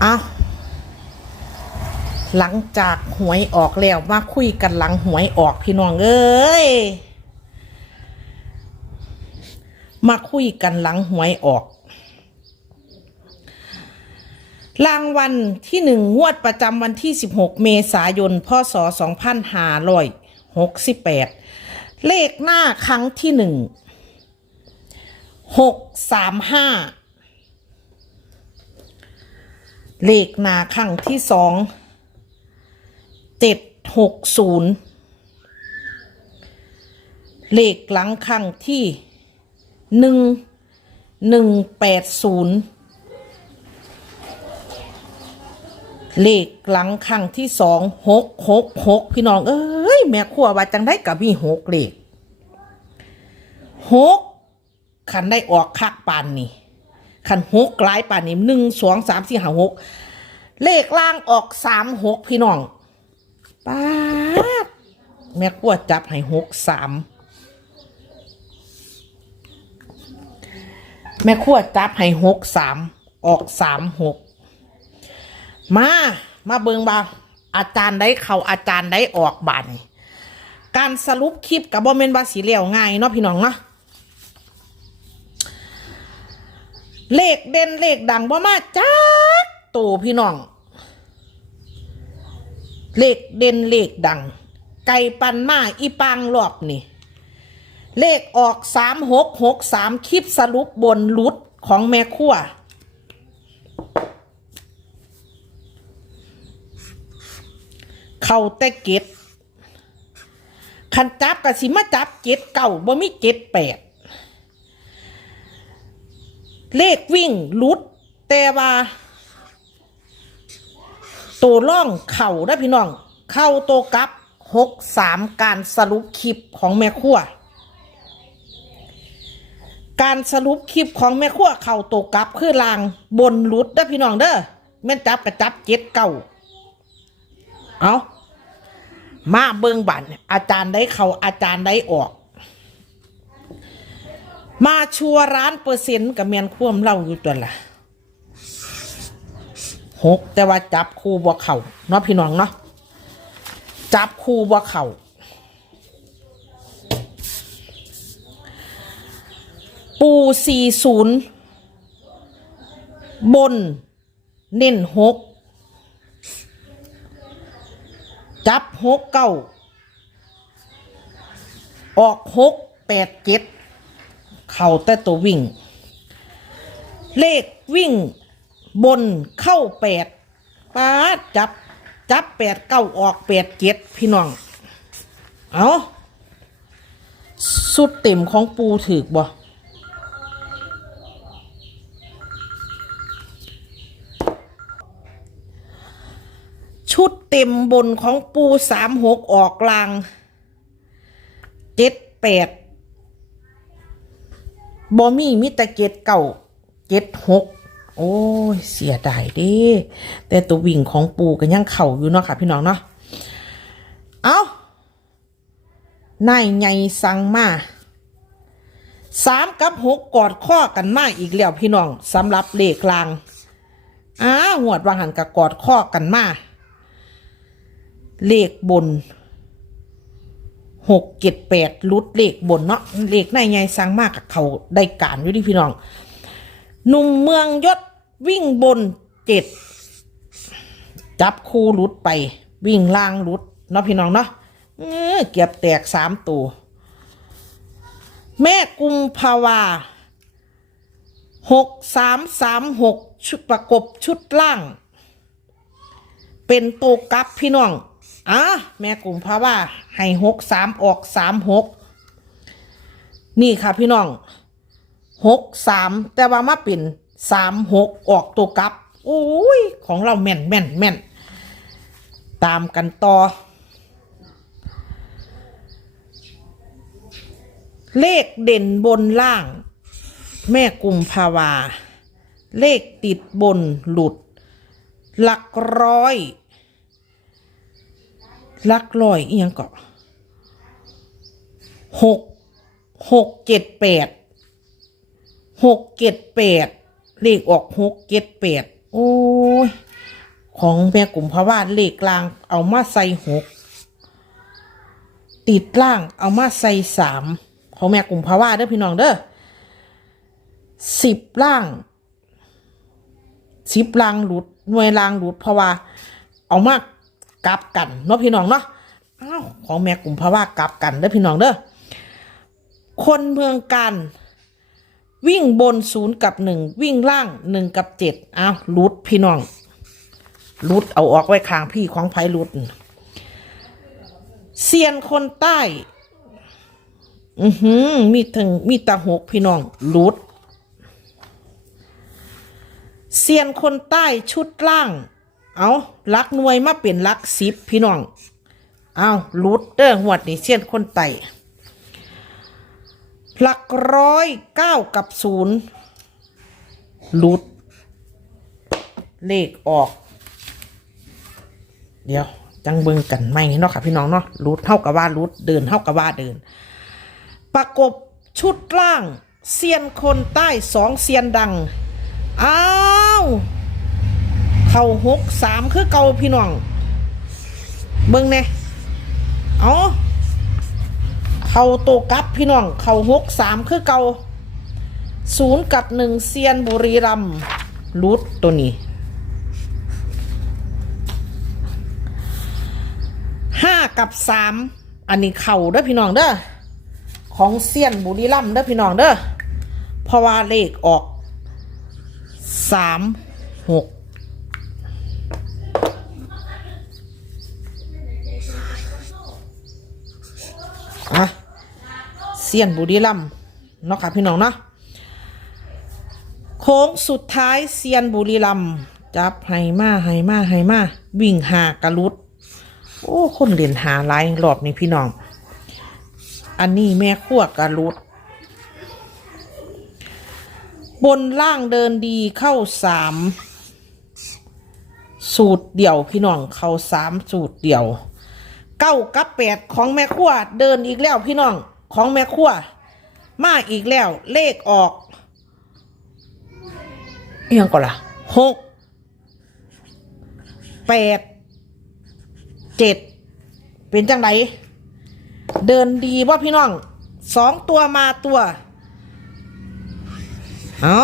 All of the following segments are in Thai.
เอาหลังจากหวยออกแล้วมาคุยกันหลังหวยออกพี่น้องเอ้ยมาคุยกันหลังหวยออก รางวัลที่หนึ่งงวดประจำวันที่ 16 เมษายน พศ 2568 เลขหน้าครั้งที่หนึ่ง หกสามห้า เลขหนาครั้งที่สองเจ็ดหกศูนย์เลขหลังครั้งที่หนึ่งหนึ่งแปดศูนย์เลขหลังครั้งที่สองหกหกหกพี่น้อง เอ้ย แม่ขัวว่าจังได้กับมีหกเลขหกคันได้ออกคักปานนี่คันหกหลายปานนี่หนึ่งสองสามสี่ห้าหก เลขล่างออกสามหกพี่น้องป้าดแม่กวดจับให้หกสามแม่ขวดจับให้หกสามออกสามหกมา มาเบิงบาอาจารย์ได้เขาอาจารย์ได้ออกบานนี่การสรุปคลิปกับบอมเมนบาสีเหลียวง่ายเนาะพี่น้องเนาะเลขเด่นเลขดังบ่มาจัก โตพี่น้อง เลขเด่นเลขดัง ไก่ปันมาอีปังรอบนี่ เลขออกสามหกหกสามคลิปสรุปบนลุดของแม่ขั้วเข้าแต่เก็ดคันจับกะสิมาจับเจ็ดเก่าบ่มีเจ็ดแปดเลขวิ่งลุดแต่ว่า ตัวล่องเข่าได้พี่น้อง เข้าตัวกับหกสามการสรุปคลิปของแม่ขั้วการสรุปคลิปของแม่ขั้วเข่าตัวกับคือลางบนลุดได้พี่น้องเด้อแม่นจับกระจับเจ็ดเก่าเอามาเบิงบันอาจารย์ได้เขาอาจารย์ได้ออก มาชัวร้านเปอร์เซ็นต์กับแมนคว่มเล่าอยู่ตัวละ หกแต่ว่าจับคู่บัวเข่าเนาะพี่น้องเนาะจับคู่บัวเข่าปูสี่ศูนย์บน เน้นหกจับหกเก้าออกหกแปดเจ็ดเข่าแต่ตัววิ่ง เลขวิ่ง บนเข้าแปดป้าจับ จับแปดเก้าออกแปดเจ็ดพี่น้อง เอาสุดเต็มของปูถือบ่ชุดเต็มบนของปูสามหกออกลางเจ็ดแปดบอมี่มิตรเจ็ดเก่าเจ็ดหก โอ้ยเสียดายเดิแต่ตัววิ่งของปูกันยังเข่าอยู่เนาะค่ะ พี่น้องเนาะเอานายไงสั่งมาสามกับหกกอดข้อกันมาอีกแล้วพี่น้องสำหรับเลขกลางอ้าหวดวางหันกับกอดข้อกันมาเลขบนหกเจ็ดแปดลุดเลขบนเนาะเลขในไงสร้างมากกับเขาได้การอยู่ดิพี่น้อง หนุ่มเมืองยศวิ่งบนเจ็ดจับคู่ลุดไป วิ่งล่างลุดเนาะพี่น้องเนาะเออเก็บแตกสามตัว แม่กุมภาวาหกสามสามหกชุดประกบชุดล่าง เป็นตัวกับพี่น้องอะแม่กุมพาวาให้หกสามออกสามหกนี่ค่ะพี่น้อง หกสามแต่ว่ามาเป็นสามหกออกตัวกลับโอ้ย ของเราแม่นแม่นแม่น ตามกันต่อ เลขเด่นบนล่าง แม่กลุ่มภาวา เลขติดบนหลุด หลักร้อย หลักลอยเอียงเกาะหกหกเจ็ดแปด หกเจ็ดแปดเลขออกหกเจ็ดแปดโอ้ย ของแม่กลุ่มพระวาดเลขกลางเอามาใส่หกติดล่างเอามาใส่สามของแม่กลุ่มพระวาดเด้อพี่น้องเด้อสิบล่างสิบล่างหลุดหน่วยล่างหลุดเพราะว่า เอามากลับกันเนาะพี่น้องเนาะอ้าวของแม่กลุ่มพระวาดกลับกันเด้อพี่น้องเด้อคนเมืองกัน วิ่งบนศูนย์กับหนึ่งวิ่งล่างหนึ่งกับเจ็ดอ้าวหลุดพี่น้องรุดเอาออกไว้ข้างพี่ของไผ่รุดเซียนคนใต้ อือหือ มีถึงมีตาหกพี่น้องรุดเซียนคนใต้ชุดล่าง เอาลักหน่วยมาเป็นลักสิบพี่น้อง เอารุดเด้อหวดนี่เซียนคนใต้ หลักร้อยเก้ากับศูนย์รุด เลขออก เดี๋ยว จังเบิงกันไม่เนาะค่ะพี่น้องเนาะรูดเท่ากับว่ารูดเดินเท่ากับว่าเดิน ประกบชุดล่างเซียนคนใต้สองเซียนดัง อ้าว เข่าหกสามคือเก่าพี่น้อง เบิงเนี่ยเอา เขาโตกับพี่น้อง เข่าหกสามคือเกาศูนย์กับหนึ่งเซียนบุรีรัมรูดตัวนี้ห้ากับสามอันนี้เข่าเด้อพี่น้องเด้อของเซียนบุรีรัมเด้อพี่น้องเด้อเพราะว่าเลขออกสามหก ซียนบุรีรัมเนาะค่ะพี่น้องเนาะโค้งสุดท้ายเซียนบุรีรัมจับไฮมาไฮมาไฮมาวิ่งหากระลุด โอ้คนเรียนหาหลายรอบนี้พี่น้อง อันนี้แม่ขั้วกระลุด บนล่างเดินดีเข้าสามสูตรเดี่ยวพี่น้องเข้าสามสูตรเดี่ยว เก้ากับแปดของแม่ขั้วเดินอีกแล้วพี่น้อง ของแม่ขั้วมาอีกแล้ว เลขออกเอียงก่อนละหกแปดเจ็ดเป็นจังไดเดินดีว่าพี่น้องสองตัวมาตัวเอา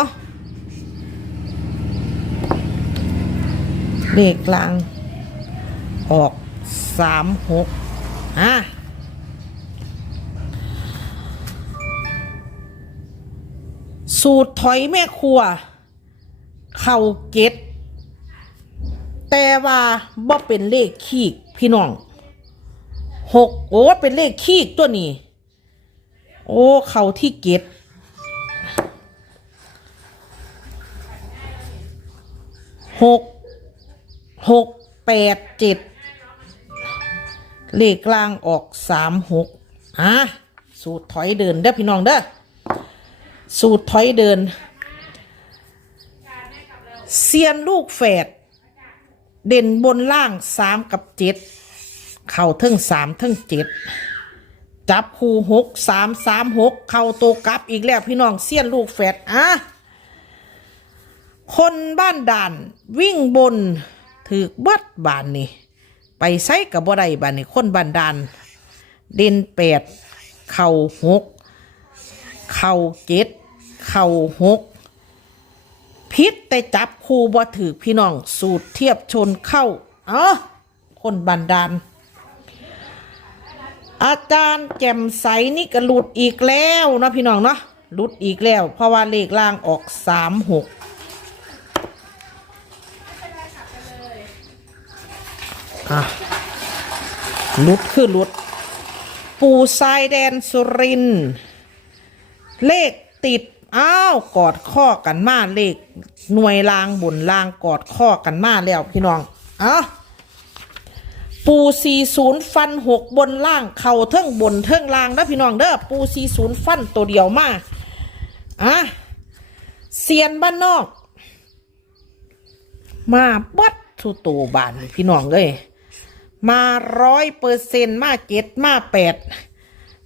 เลขกลาง ออกสามหกอะ สูตรถอยแม่ครัว เข่าเก็ตแต่ว่าบ่เป็นเลขขีกพี่น้องหกโอ้เป็นเลขขีกตัวนี้ โอ้เข่าที่เก็ตหกหกแปดเจ็ดเลขกลางออกสามหกอะสูตรถอยเดินเด้อพี่น้องเด้อ สูตรถอยเดินเซียนลูกแฝดเด่นบนล่างสามกับเจ็ดเข่าทึ่งสามทึ่งเจ็ดจับคู่หกสามสามหกเข่าโตกลับอีกแล้วพี่น้องเสี้ยนลูกแฝดอะคนบ้านด่านวิ่งบนถือบัดบานนี่ไปใส่กับบ่ได้บานนี่คนบ้านด่านเด่นแปดเข่าหกเข่าเจ็ด เข่าหกพิษแต่จับครูบ่ถือพี่น้อง สูตรเทียบชนเข้า เออคนบันดาล อาจารย์แจ่มใสนี่ก็หลุดอีกแล้วนะพี่น้องเนาะหลุดอีกแล้ว เพราะว่าเลขล่างออกสามหกอะหลุดคือหลุด ปูทรายแดนสุริน เลขติด อ้าวกอดข้อกันมาเลขหน่วยลางบนลางกอดข้อกันมาแล้วพี่น้องอ้าปูสี่ศูนย์ฟันหกบนล่างเข่าเทิงบนเทิงล่างนะพี่น้องเด้อปูสี่ศูนย์ฟันตัวเดียวมาอะเซียนบ้านนอก มาบัดทุโตบานพี่น้องเลยมาร้อยเปอร์เซ็นมาเจ็ดมาแปด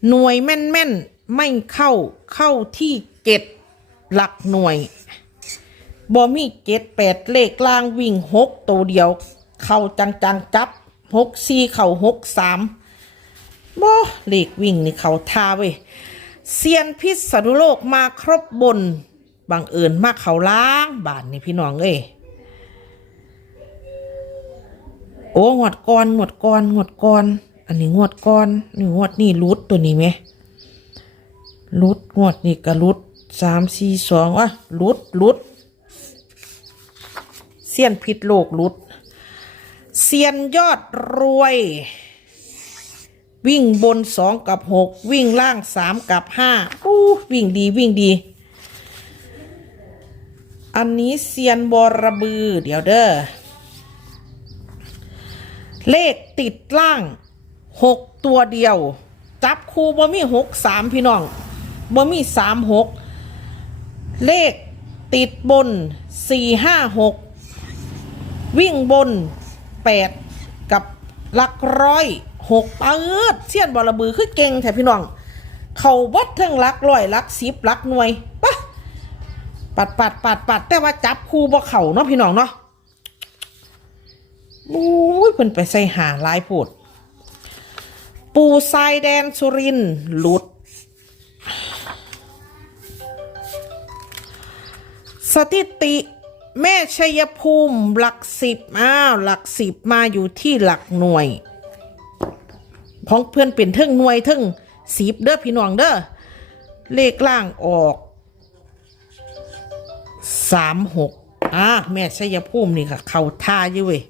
หน่วยแม่นแม่นไม่เข้าเข้าที่เจ็ด หลักหน่วยบ่มีเจ็ดแปดเลขล่างวิ่งหกตัวเดียว เข่าจังจังจับหกสี่เข่าหกสามบ่เลขวิ่งนี่เข่าทาเว้ยเซียนพิษสนุโลกมาครบบนบังเอิญมาเขาล้างบานนี่พี่น้องเอ้ยโอ้งวดก่อนงวดก่อนงวดก่อนอันนี้งวดก่อนนี่งวดนี่รุดตัวนี้ไหมรุดงวดนี่ก็รุด สามสี่สองวะรุดรุดเซียนพิษโลกรุดเซียนยอดรวย วิ่งบนสองกับหกวิ่งล่างสามกับห้าอู้วิ่งดีวิ่งดี อันนี้เซียนบอระบือ เดี๋ยวเด้อเลขติดล่างหกตัวเดียว จับคู่บ่มีหกสามพี่น้องบ่มีสามหก เลขติดบนสี่ห้าหกวิ่งบนแปดกับหลักร้อยหกเอิดเสี้ยนบอระบือคือเก่งแท้พี่น้อง เขาวัดทั้งลักร้อยลักสิบลักหน่วยปะปัดปัดปัดปัดแต่ว่าจับคู่บ่เข่าเนาะพี่น้องเนาะโอ้ยเพิ่นไปใส่หาลายโพดปูทรายแดนสุรินหลุด สถิติแม่ชัยภูมิหลักสิบอ้าวหลักสิบมาอยู่ที่หลักหน่วยของเพื่อนเป็นเทิงหน่วยเทิงสิบเด้อพี่น้องเด้อเลขล่างออกสามหกอ่าแม่ชัยภูมินี่ค่ะ เขาท่าอยู่เว้ย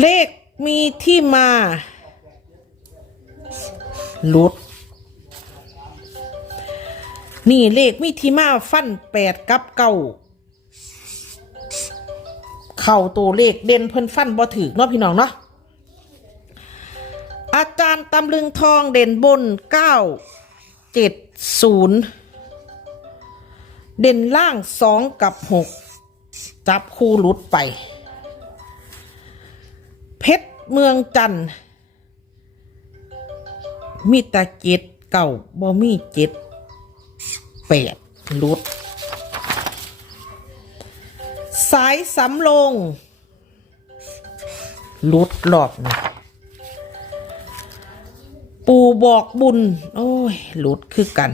เลขมีที่มาหลุด นี่เลขมีที่มาฟันแปดกับเก้าเข่าตัวเลขเด่นเพิ่นฟันบ่ถือเนาะพี่น้องเนาะอาจารย์ตำลึงทองเด่นบนเก้าเจ็ดศูนย์เด่นล่างสองกับหกจับคู่หลุดไป เพชรเมืองจันทร์มีตาเจ็ดเก่าบ่มีเจ็ด แปดลุด สายสำโรงลุดรอบนะปูบอกบุญ โอ้ยลุดคือกัน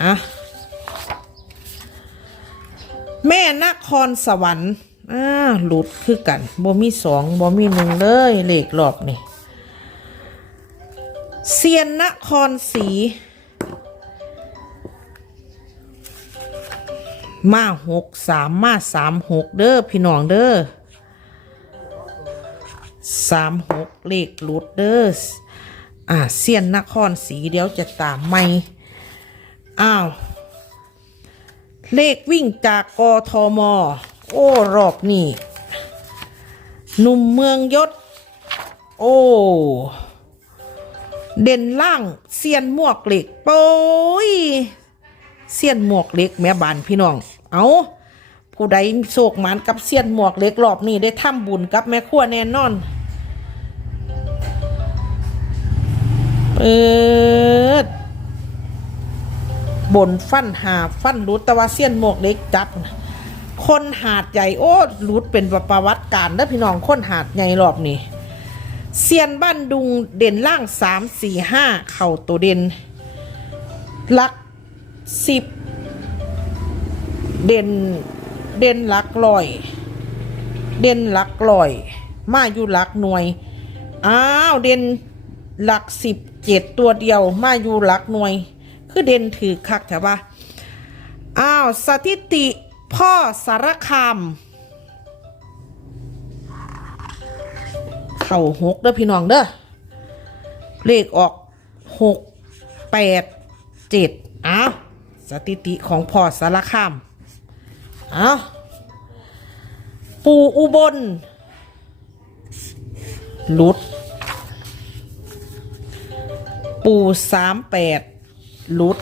อะแม่นครสวรรค์อ่าหลุดคือกันบ่มีสองบ่มีหนึ่งเลยเหลขรอบนี่เซียนนครศรี มาหกสามมาสามหกเด้อพี่น้องเด้อสามหกเลขหลุดเด้ออ่าเซียนนครสีเดี๋ยวจะตามไม่อ้าว เลขวิ่งจากกทม โอ้ รอบนี้หนุ่มเมืองยศ โอ้ เด่นล่างเซียนหมวกเหล็กโป้ยเสียนหมวกเหล็กแม่บานพี่น้อง เอาผู้ใดโศกหมานกับเสี้ยนหมวกเล็กรอบนี้ได้ทำบุญกับแม่ขั้วแน่นอน เปิด บนฟันหาฟันรุดต่ว่าเสี้ยนหมวกเล็กจับ คนหาดใหญ่โอ้รุดเป็นประวัติการเด้อพี่น้องคนหาดใหญ่รอบนี้เซียนบ้านดุงเด่นล่างสามสี่ห้าเข่าตัวเด่นลักสิบ เด่นเด่นหลักลอย เด่นหลักลอย มาอยู่หลักหน่วย อ้าว เด่นหลักสิบเจ็ดตัวเดียว มาอยู่หลักหน่วย คือเด่นถือคักแต่ว่าอ้าวสถิติพ่อสารคามเข่าหกเด้อพี่น้องเด้อเลขออกหกแปดเจ็ดอ้าวสถิติของพ่อสารคาม อาปู่อุบลลุด ปู่สามแปดลุด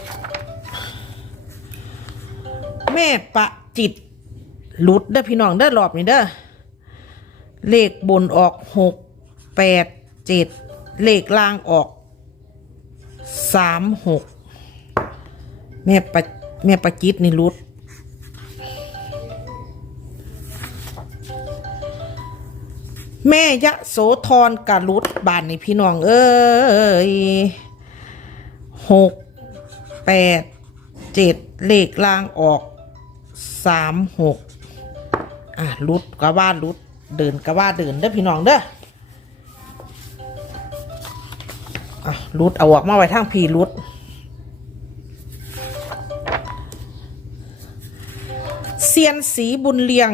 แม่ปะจิตลุดเด้อพี่น้องเด้อรอบนี้เด้อเลขบนออกหกแปดเจ็ดเลขล่างออกสามหกแม่ปะแม่ปะจิตนี่รุด แม่ยะโสธรกะรุดบานในพี่น้อง เอ้ยหกแปดเจ็ดเลขล่างออกสามหกอะรุดก็ว่ารุดเดินก็ว่าเดินเด้อพี่น้องเด้ออะรุดเอาออกมาไว้ทางพีรุดเซียนสีบุญเลียง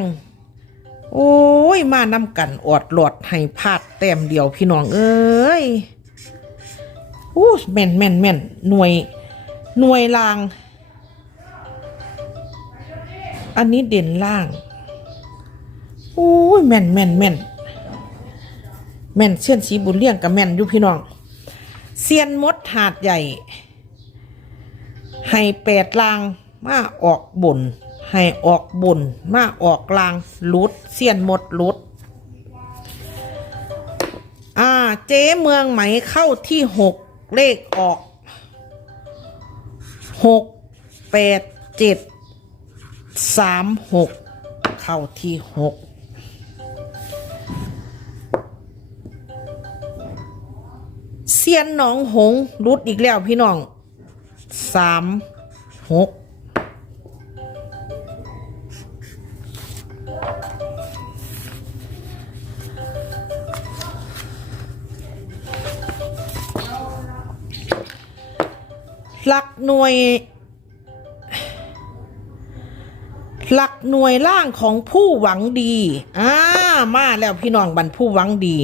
โอ้ย มานำกันออดหลอดให้พลาดแต้มเดียวพี่น้องเอ้ยอู้แม่นแม่นแม่นหน่วยหน่วยล่าง อันนี้เด่นล่างโอ้ยแม่นแม่นแม่นแม่นเซียนสีบุญเลียงกับแม่นอยู่พี่น้องเซียนมดหาดใหญ่ ให้แปดล่างมาออกบน ให้ออกบนมาออกลางลุดเสียนหมดลุด อ่าเจ๊เมืองไหมเข้าที่หกเลขออกหกแปดเจ็ดสามหกเข้าที่หกเซียนหนองหงรุดอีกแล้วพี่น้องสามหก หลักหน่วย หลักหน่วยล่างของผู้หวังดีอ่ามาแล้วพี่น้องบันผู้หวังดี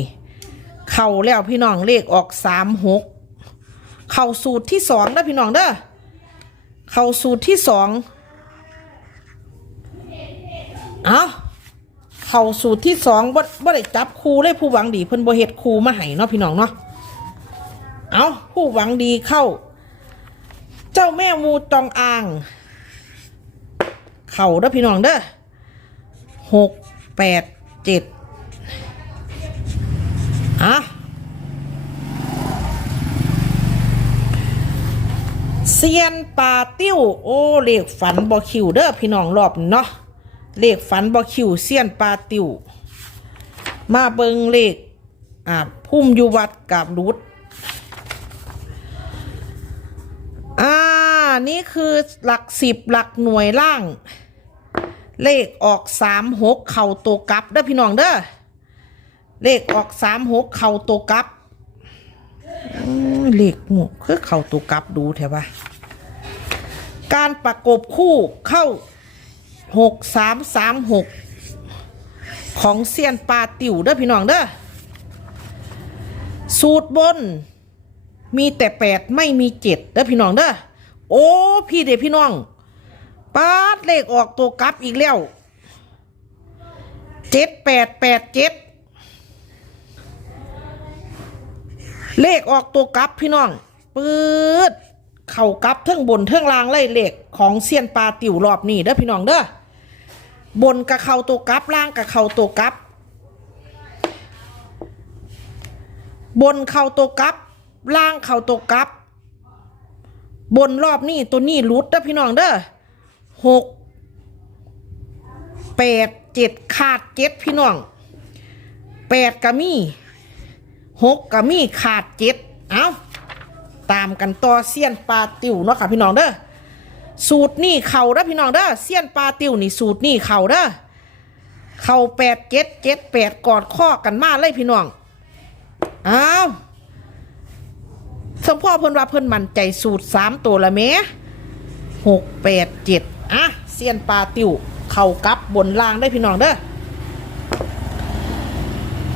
เข้าแล้วพี่น้องเลขออกสามหกเข้าสูตรที่สองนะพี่น้องเด้อเข้าสูตรที่สองเอาเข้าสูตรที่สองบ่บ่ได้จับครูเลยผู้หวังดีเพิ่นบ่เฮ็ดครูมาให้เนาะพี่น้องเนาะ เอาผู้หวังดีเข้า เจ้าแม่มูจองอ่าง เข้าเด้อพี่น้องเด้อหกแปดเจ็ดอะเซียนปลาติ้ว โอ้เลขฝันบอคิวเด้อพี่น้องรอบเนาะเลขฝันบอคิวเซียนปลาติ้ว มาเบิงเลขอ่าพุ่มยูวัดกับรุดอ่า นี่คือหลักสิบหลักหน่วยล่าง เลขออกสามหกเข่าตัวกลับเด้อพี่น้องเด้อเลขออกสามหกเข่าตัวกลับเลขหมวกคือเข้าตัวกลับดูแถวว่าการประกบคู่เข้าหกสามสามหกของเซียนปลาติ่วเด้อพี่น้องเด้อสูตรบนมีแต่แปดไม่มีเจ็ดเด้อพี่น้องเด้อ โอ้พี่เด็กพี่น้องปาดเลขออกตัวกลับอีกแล้วเจ็ดแปดแปดเจ็ดเลขออกตัวกลับพี่น้องปืดเข่ากลับเทิงบนเทิงล่างเลยเลขของเซียนปลาติ่วรอบนี้เด้อพี่น้องเด้อบนกับเข่าตัวกลับล่างกับเข่าตัวกลับบนเข่าตัวกลับล่างเข่าตัวกลับ บนรอบนี้ตัวนี้รุดเด้อพี่น้องเด้อหกแปดเจ็ดขาดเจ็ดพี่น้องแปดกะมี่หกกับมีขาดเจ็ดเอาตามกันต่อเซียนปลาติวเนาะค่ะพี่น้องเด้อสูตรนี่เข่าเด้อพี่น้องเด้อเซียนปลาติวนี่สูตรนี่เข่าเด้อเข่าแปดเจ็ดเจ็ดแปดกอดข้อกันมาเลยพี่น้องเอา สมพ่อเพิ่นว่าเพิ่นมั่นใจสูตรสามตัวละแหม่หกแปดเจ็ดอะเซียนปลาติวเข่ากับบนล่างได้พี่น้องเด้อ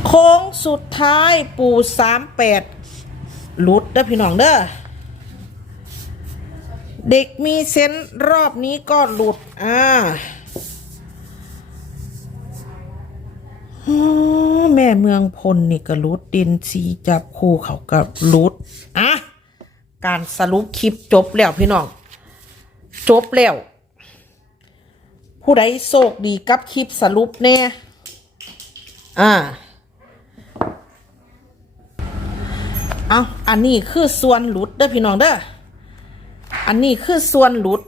โค้งสุดท้ายปูสามแปดหลุดเด้อพี่น้องเด้อเด็กมีเซนรอบนี้ก็หลุด อ่า แม่เมืองพลนี่ก็หลุดดินซีจับคู่เขาก็หลุดอะการสรุปคลิปจบแล้วพี่น้อง จบแล้ว ผู้ใดโชคดีกับคลิปสรุปแน่อ่าเอาอันนี้คือส่วนหลุดเด้อพี่น้องเด้อ อันนี้คือส่วนหลุด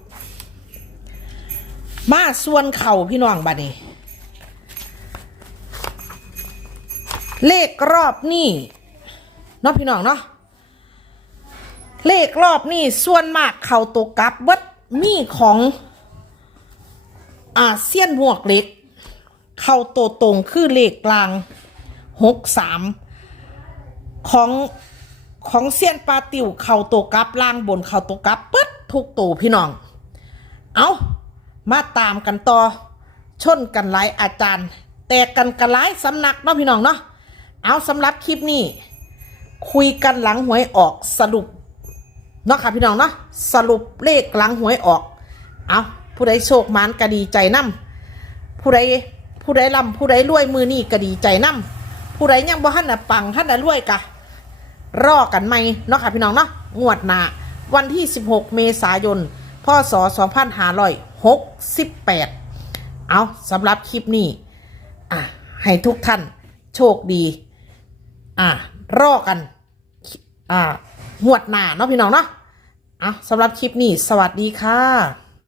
มาส่วนเข่าพี่น้องบัดนี้ เลขรอบนี่เนาะพี่น้องเนาะเลขรอบนี่ส่วนมากเข้าตัวกลับเบิดมีของอาเซียนบวกเล็ก เข้าตัวตรงคือเลขกลางหกสามของของเซียนปลาติวเข้าตัวกับล่างบนเข้าตัวกับปึ๊ดทุกตัวพี่น้อง เอามาตามกันต่อชนกันหลายอาจารย์ แตกกันกันหลายสำนักเนาะพี่น้องเนาะ เอาสำหรับคลิปนี้ คุยกันหลังหวยออกสรุปเนาะค่ะพี่น้องเนาะสรุปเลขหลังหวยออก เอาผู้ใดโชคมานก็ดีใจนํผู้ใดผู้ใดร่ำผู้ใดรวยมือนี่ก็ดีใจนํผู้ใดยังบ่ทันน่ะปังทันน่ะรวยกะรอกันไหมเนาะค่ะพี่น้องเนาะงวดหน้าวันที่ 16 เมษายนพศ2568 เอาสำหรับคลิปนี้อะให้ทุกท่านโชคดี อะรอกัน อ่าหวดหน้าเนาะพี่น้องเนาะอะสำหรับคลิปนี้ สวัสดีค่ะ